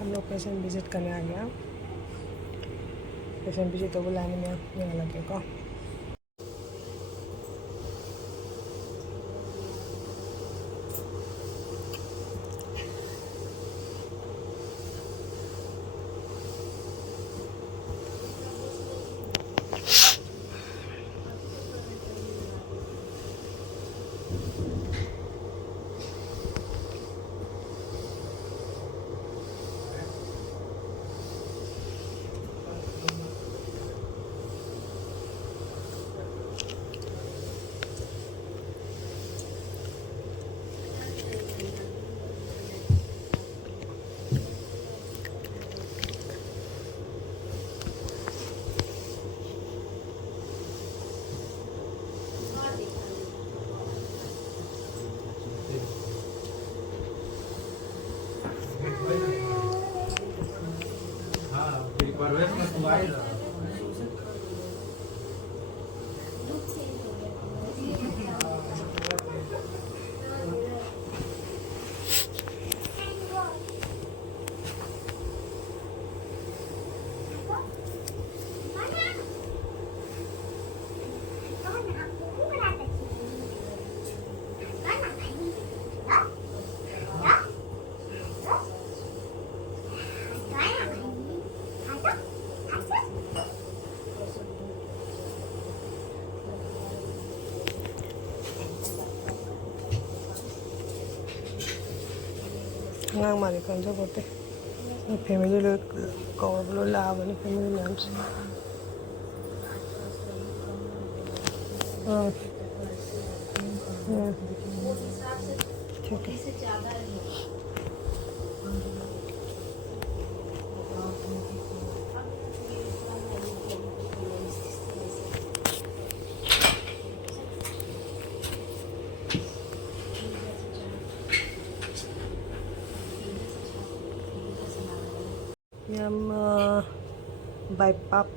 हम लोग patient visit करने आ गया पेशेंट विजिट तो बुलाने में यहाँ लगे को ngang mà thì còn cho một tí family lo có lo la với family làm gì ठीक है Yam bypass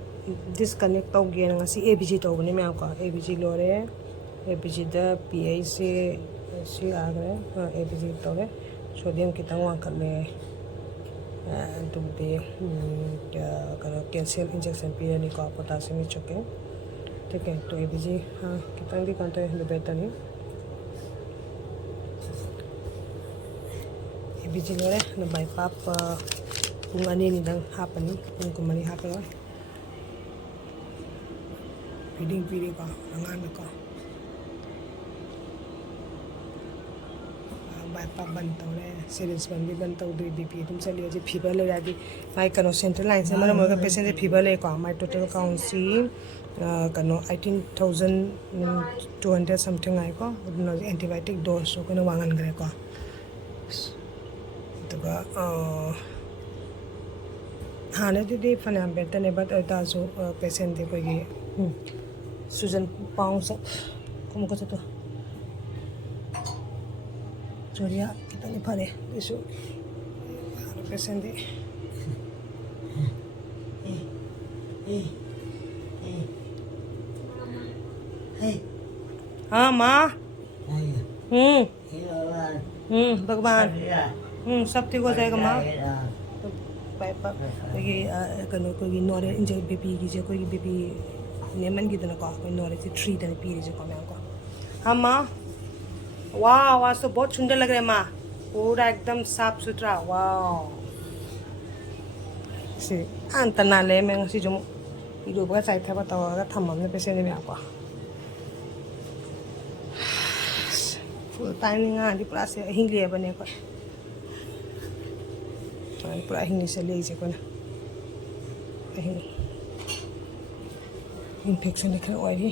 disconnect tauge na ngasi ABG tawgani ma'am ko ABG lore ABG da PAC si agre ABG tawre sodium kitang wa kale to be calcium injection pi ni ko potassium choke ठीक है तो ABG हाँ kitang di kanto है बेटा नहीं ABG lore na bypass kung ano yun ang happening, kung kumali happening pili ko, ang ano ko bypass bantaw na syringe man, di bantaw do BP tum sa liya, di fever le radi may kano central line sa mga mga patient di fever le ko, may total count si kano 18,200 something ay ko, antibiotic dose so kano wangan gare ko ito ka हाँ ने दीदी फने बेटा ने but ताजो patient दे कोई सुजन पाउं से कुम को तो जोरिया कितने फरे इशू पेशेंट दे हाँ माँ भगवान सब ठीक हो जाएगा माँ bypass कोई कनो कोई नॉरे इंजे BP की जे कोई BP नेमन की दना को कोई नॉरे से 3 दने पी जे को मैं को हाँ माँ वाह वाह तो बहुत सुंदर लग रहा है माँ पूरा एकदम साफ सुथरा वाह से अंतना ले मैं सी जो इधर बड़ा साइड था बताओ अगर थम्म ने पैसे नहीं आपको फुल टाइमिंग आ दी प्लस हिंगली बने को पूरा हिंदी से ले जे कोना इन्फेक्शन लेकर ओइरी